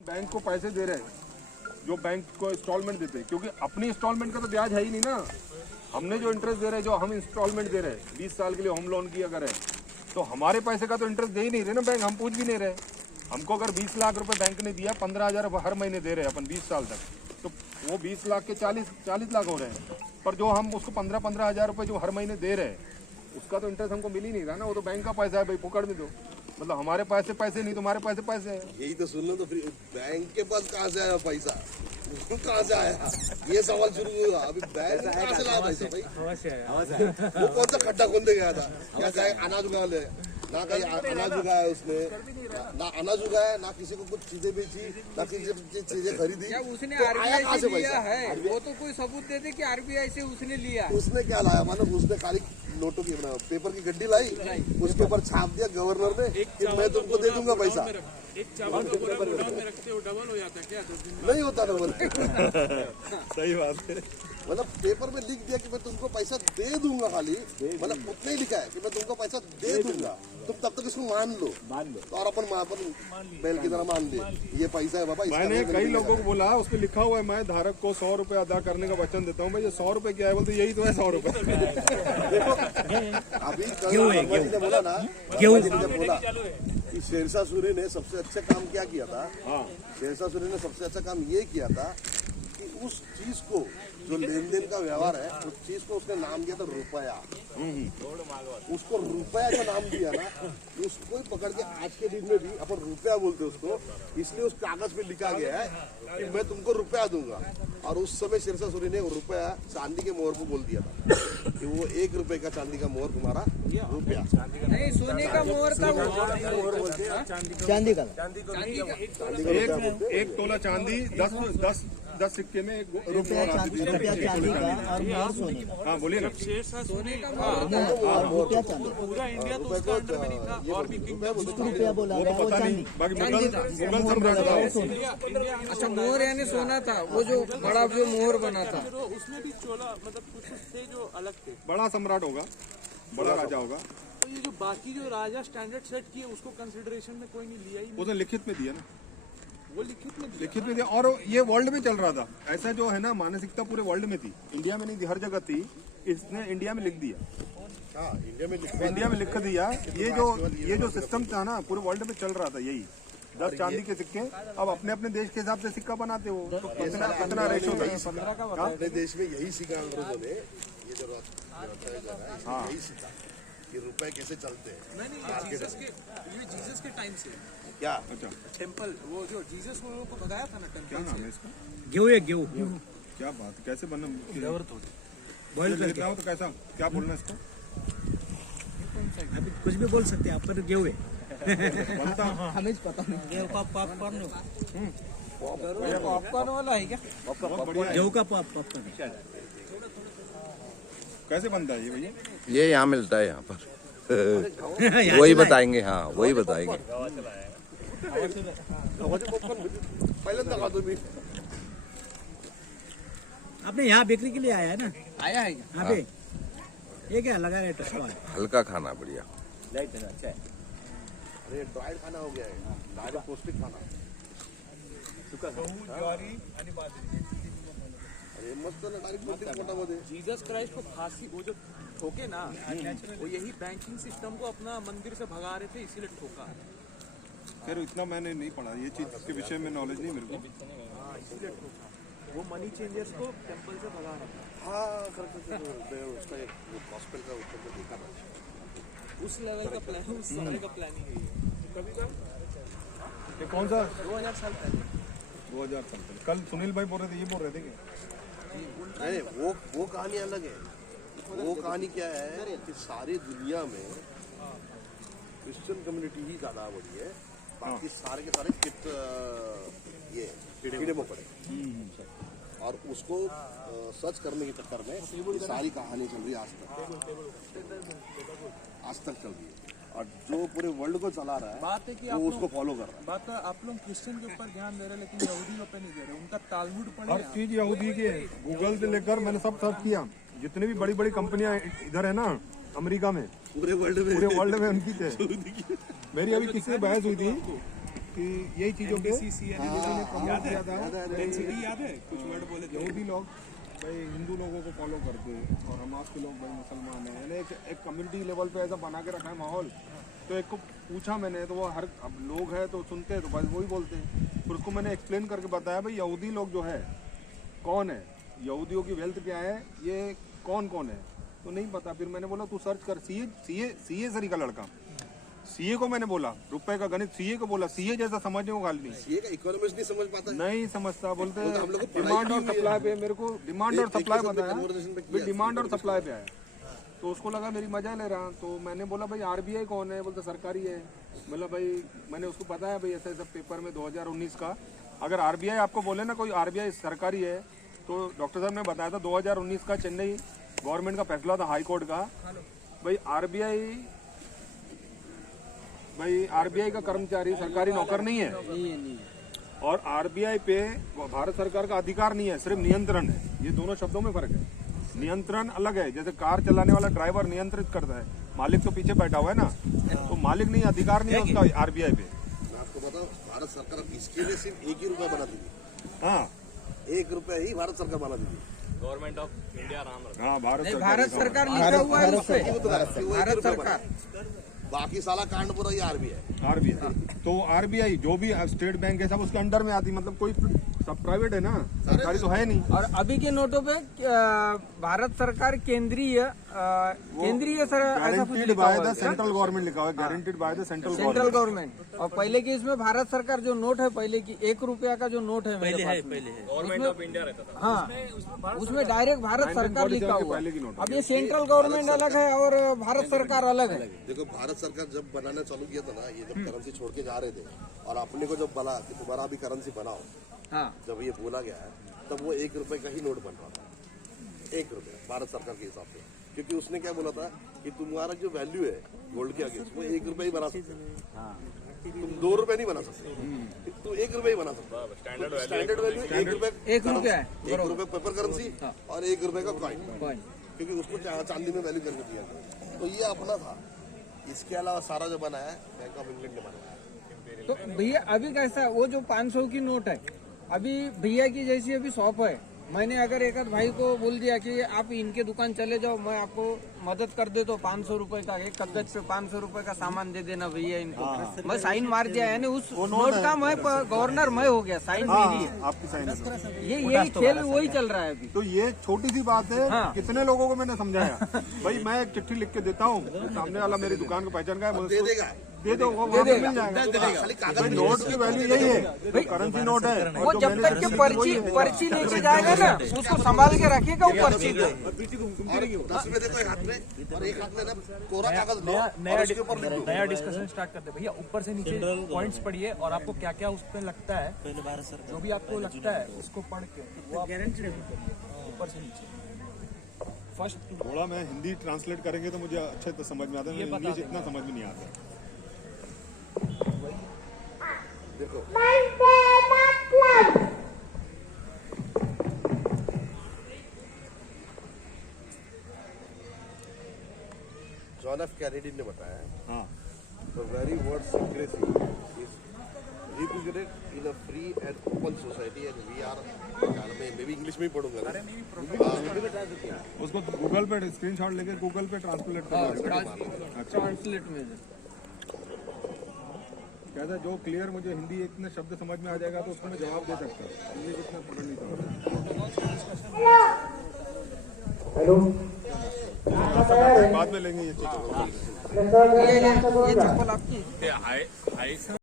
Bank को पैसे दे रहे हैं जो बैंक को इंस्टॉलमेंट देते हैं, क्योंकि अपनी इंस्टॉलमेंट का तो ब्याज है ही नहीं ना। हमने जो इंटरेस्ट दे रहे हैं, जो हम इंस्टॉलमेंट दे रहे हैं 20 साल के लिए होम लोन की अगर है, तो हमारे पैसे का तो इंटरेस्ट दे ही नहीं रहे ना बैंक। हम पूछ भी नहीं रहे। हमको अगर 20 लाख रुपए बैंक ने दिया, 15,000 हर महीने दे रहे हैं अपन 20 साल तक, तो वो 20 लाख के 40 लाख हो रहे हैं। पर जो हम उसको 15 हज़ार रुपये जो हर महीने दे रहे हैं, उसका तो इंटरेस्ट हमको मिल ही नहीं रहा ना। वो तो बैंक का पैसा है भाई, पकड़ भी दो। मतलब हमारे पैसे नहीं, तुम्हारे पैसे है। यही तो सुन लो। तो फिर बैंक के पास कहाँ से आया पैसा, कहाँ से आया, ये सवाल शुरू हुआ। अभी बैंक कहाँ से लाया पैसा भाई? वो कौन सा खड्डा खोलने गया था? क्या कहे अनाज उगा ले, ना कहीं अनाज उगाया उसने, ना अनाज उगाया, ना किसी को कुछ चीजें बेची, ना किसी चीजें खरीदी। उसने आरबीआई से लिया है, वो तो कोई सबूत दे दे कि आरबीआई से उसने लिया। उसने क्या लाया? मतलब उसने खाली नोटों की पेपर की गड्डी लाई, उसके ऊपर छाप दिया गवर्नर ने कि मैं तुमको दे दूंगा पैसा। एक चावल का बोरा गोदाम में रखते हो, डबल हो जाता है क्या? 10 दिन नहीं होता डबल। सही बात है। मतलब पेपर में लिख दिया कि मैं तुमको पैसा दे दूंगा, खाली मतलब उतना ही लिखा है कि मैं तुमको पैसा दे दूंगा, तुम तब तक इसको मान लो। तो और अपन बैल की तरह मान ले ये पैसा है बाबा। मैंने कई लोगों को बोला, उसमें लिखा हुआ है मैं धारक को 100 रुपए अदा करने का वचन देता हूँ। भाई ये 100 रुपए क्या है? बोलते यही तो है 100 रुपए। अभी कल ने बोला ना, जब बोला कि शेरशाह सूरी ने सबसे अच्छा काम क्या किया था, शेरशाह सूरी ने सबसे अच्छा काम ये किया था कि उस चीज को, जो लेन देन का व्यवहार है, उस चीज को उसने नाम दिया था रुपया। उसको रुपया जो नाम दिया ना, उसको ही पकड़ के आज के दिन में भी अपन रुपया बोलते उसको, इसलिए उस कागज पे लिखा गया है कि मैं तुमको रुपया दूंगा। और उस समय शेरशाह सूरी ने रुपया चांदी के मोहर को बोल दिया था कि वो 1 रुपए का चांदी का मोहर तुम्हारा रुपया। नहीं, सोने का मोहर था वो। चांदी का 1 तोला चांदी 10 सिक्के में 1 रुपया चांदी का और मोहर सोने का। हाँ बोलिए ना। शेरशाह सोने का और रुपया चांदी। पूरा इंडिया तो उसका अंडर में नहीं था, और भी किंगडम रुपया बोला वो गया, तो वो पता नहीं, चांदी। बाकी मुगल सम्राट था वो। इंडिया अच्छा, मोहर यानी सोना था, वो जो बड़ा जो मोहर बना था। तो उसमें भी चोला मतलब कुछ थे जो अलग थे। बड़ा सम्राट होगा, बड़ा राजा होगा। तो ये जो बाकी जो राजा स्टैंडर्ड सेट किए उसको कंसिडरेशन में कोई नहीं लिया ही नहीं। उसने लिखित में दिया ना, वो लिखित में दिया। लिखित में दिया। और ये वर्ल्ड में चल रहा था ऐसा, जो है ना मानसिकता पूरे वर्ल्ड में थी, इंडिया में नहीं थी, हर जगह थी। इसने इंडिया में लिख दिया, इंडिया में लिख दिया। ये जो सिस्टम था ना, पूरे वर्ल्ड में चल रहा था यही। 10 चांदी के सिक्के अब अपने अपने देश के हिसाब से सिक्का बनाते हो, तो कितना रेशो था। अपने देश में यही सीखा अंग्रेजों ने, ये जो यही सीखा कि रुपए कैसे चलते हैं। नहीं, जीसस के टाइम से क्या अच्छा, टेम्पल, वो जो जीसस को भगाया था ना टेम्पल क्या नाम से। है इसका? गेहूं क्या बात, कैसे बना? बॉइल करके आओ तो कैसा, क्या बोलना है इसको? अभी कुछ भी बोल सकते हैं आप, पर गेहूं है। बनता हमें पता नहीं। गेहूं का पॉपकॉर्न पॉपकॉर्न वाला है क्या? बहुत बढ़िया है। गेहूं का पॉपकॉर्न। कैसे बनता है ये भैया? ये यहाँ मिलता है यहाँ पर। वही बताएंगे, हाँ वही बताएंगे। पहिल्यांदा खातो मी। आपने यहाँ बिक्री के लिए आया है ना? आया है क्या? यहाँ पे ये क्या लगा रेट? हल्का खाना बढ़िया। अरे ड्राइड खाना हो गया है, डायरेक्ट पौष्टिक खाना। अरे मस्त ना, डायरेक्ट पौष्टिक पोटामध्ये। जीसस क्राइस्ट को फांसी, वो जो ठोके ना, वो यही बैंकिंग सिस्टम को अपना मंदिर से भगा रहे थे, इसीलिए ठोका। खैर इतना मैंने नहीं पढ़ा, ये चीज के विषय में नॉलेज नहीं मेरे को। हाँ, इसीलिए ठोका। वो मनी चेंजर्स को टेम्पल से भगा रहा था। हाँ करते मैं उसका एक गॉस्पेल का ऊपर में देखा था। उस लेवल का प्लान, उस समय का प्लानिंग है ये। ये कौन सा? 2000 साल पहले। 2000 साल पहले। कल सुनील भाई बोल रहे थे, ये बोल रहे थे कि नहीं, वो कहानी अलग है। वो कहानी क्या है कि सारी दुनिया में क्रिश्चियन कम्युनिटी ही ज्यादा बड़ी है, बाकी सारे के सारे ये कीड़े मकोड़े। और उसको सर्च करने के चक्कर में ये सारी कहानी चल रही है आज तक चल रही है। और जो पूरे वर्ल्ड को चला रहा है, बात है कि वो उसको फॉलो कर रहा है। बात है, आप लोग क्रिश्चियन के ऊपर ध्यान दे रहे हैं, लेकिन यहूदियों पे नहीं दे रहे। उनका तालमुड हर पढ़े। चीज यहूदी की है। गूगल से लेकर मैंने सब सर्च किया, जितने भी बड़ी बड़ी कंपनियां इधर है ना अमेरिका में, पूरे वर्ल्ड में उनकी थे। मेरी अभी किसी से बहस हुई थी कि यही चीजों पे किसी ने प्रमोट किया था याद है कुछ वर्ड बोले थे यहूदी लोग भाई हिंदू लोगों को फॉलो करते और हम आपके लोग भाई मुसलमान हैं, यानी एक कम्युनिटी लेवल पे ऐसा बना के रखा है माहौल। तो एक को पूछा मैंने, तो वो हर अब लोग हैं तो सुनते हैं तो बस वही बोलते हैं। फिर उसको मैंने एक्सप्लेन करके बताया भाई यहूदी लोग जो है कौन है, यहूदियों की वेल्थ क्या है, ये कौन कौन है, तो नहीं पता। फिर मैंने बोला तू सर्च कर, सीए सरी का लड़का, सीए को मैंने बोला रुपए का गणित, सीए को बोला, सीए जैसा समझने को गाली नहीं, ये का इकोनॉमिक्स नहीं समझ पाता है। नहीं समझता, बोलते तो हम लोग को पढ़ाई डिमांड और की हुई है। सप्लाई पे, मेरे को डिमांड और सप्लाई conversation बताया, पे फिर डिमांड और सप्लाई पे आया। तो उसको लगा मेरी मजा ले रहा, तो मैंने बोला भाई आरबीआई कौन है, बोलते सरकारी है। मतलब भाई मैंने उसको बताया भाई ऐसा ऐसा पेपर में 2019 का, अगर आरबीआई आपको बोले ना कोई आरबीआई सरकारी है, तो डॉक्टर साहब ने बताया था 2019 का चेन्नई गवर्नमेंट का फैसला था हाई कोर्ट का, भाई आरबीआई का कर्मचारी सरकारी नौकर नहीं है, और आरबीआई पे भारत सरकार का अधिकार नहीं है, सिर्फ नियंत्रण है। ये दोनों शब्दों में फर्क है। नियंत्रण अलग है, जैसे कार चलाने वाला ड्राइवर नियंत्रित करता है, मालिक तो पीछे बैठा हुआ है ना, तो मालिक नहीं, अधिकार नहीं है उसका आरबीआई पे। मैं आपको बताऊं, भारत सरकार इसके लिए सिर्फ 1 ही रुपया बनाती थी, हाँ 1 रुपया ही भारत सरकार बनाती थी। गवर्नमेंट ऑफ इंडिया राम हाँ भारत सरकार लिखा हुआ है उस पे, भारत सरकार, बाकी साला कांड पूरा ये आरबीआई तो आरबीआई जो भी स्टेट बैंक है सब उसके अंडर में आती, मतलब कोई सब प्राइवेट है ना, सरकारी तो है नहीं। और अभी के नोटों पे भारत सरकार केंद्रीय सर ऐसा कुछ गारंटीड लिखा बाय हुआ द है, सेंट्रल गवर्नमेंट लिखा हुआ है, guaranteed by the central central government. और पहले की इसमें भारत सरकार जो नोट है, पहले की 1 रुपया का जो नोट है मेरे पास में, गवर्नमेंट ऑफ इंडिया रहता था। हाँ उसमें डायरेक्ट भारत सरकार लिखा हुआ पहले की है। नोट अब ये सेंट्रल गवर्नमेंट अलग है और भारत सरकार अलग है। देखो, भारत सरकार जब बनाना चालू किया था ना, ये जब करेंसी छोड़ के जा रहे थे, और अपने को जब बोला कि तुम्हारा अभी करेंसी बनाओ, हाँ जब ये बोला गया है, तब वो 1 रुपए का ही नोट बन रहा था, 1 रुपया भारत सरकार के हिसाब से। क्योंकि उसने क्या बोला था कि तुम्हारा जो वैल्यू है गोल्ड के अगेंस्ट, वो 1 रुपया ही बना सकते हो, तुम 2 रुपए नहीं बना सकते, तो 1 रुपया ही बना सकते हो। स्टैंडर्ड वैल्यू 1 रुपया, 1 रुपया है, 1 रुपये पेपर करेंसी और 1 रुपए का कॉइन, कॉइन। क्योंकि उसको चांदी में वैल्यू करके दिया था। तो ये अपना था। इसके अलावा सारा जो बना है बैंक ऑफ इंग्लैंड ने बनाया है। तो भैया अभी कैसा है, वो जो 500 की नोट है, अभी भैया की जैसी अभी शॉप है, मैंने अगर एक आध भाई को बोल दिया कि आप इनके दुकान चले जाओ, मैं आपको मदद कर दे, तो 500 रुपए का एक कागज पे 500 रुपए का सामान दे देना भैया इनको, मैं साइन मार दिया, यानी उस नोट का मैं गवर्नर मैं हो गया, साइन मेरी है। आपकी साइन है। यही खेल वही चल रहा है अभी। तो ये छोटी सी बात है, हाँ। कितने लोगों को मैंने समझाया भाई मैं एक चिट्ठी लिख के देता हूँ, सामने वाला मेरी दुकान को पहचान का है, दे देगा, दे दो, वो वहाँ पे मिल जाएगा। खाली कागज भाई नोट की वैल्यू यही है, भाई करेंसी नोट है, वो जब तक के पर्ची लेके जाएगा ना, उसको संभाल के रखेगा वो पर्ची को। 10 रुपए देखो एक हाथ में, और एक हाथ में ना कोरा कागज लो और उसके ऊपर लिख दो। नया डिस्कशन स्टार्ट करते हैं भैया। ऊपर से नीचे पॉइंट्स पढ़िए और आपको क्या क्या उस पर लगता है, जो भी आपको लगता है उसको पढ़ के वो आप ऊपर से नीचे फर्स्ट। थोड़ा मैं हिंदी ट्रांसलेट करेंगे तो मुझे अच्छे तो समझ में आता है, इंग्लिश इतना समझ में नहीं आता। देखो, जॉन एफ कैनेडी ने बताया, हाँ the very word secrecy is represented in a free and open society, and we are, मैं भी इंग्लिश में ही पढ़ूंगा ना, उसको गूगल पे स्क्रीनशॉट लेके गूगल पे ट्रांसलेट कर ट्रांसलेट में कहता जो क्लियर मुझे हिंदी इतने शब्द समझ में आ जाएगा तो उसको मैं जवाब दे सकता हूँ, इंग्लिश इतना पकड़ नहीं सकता। बाद में लेंगे ये चीज़। ये चप्पल आपकी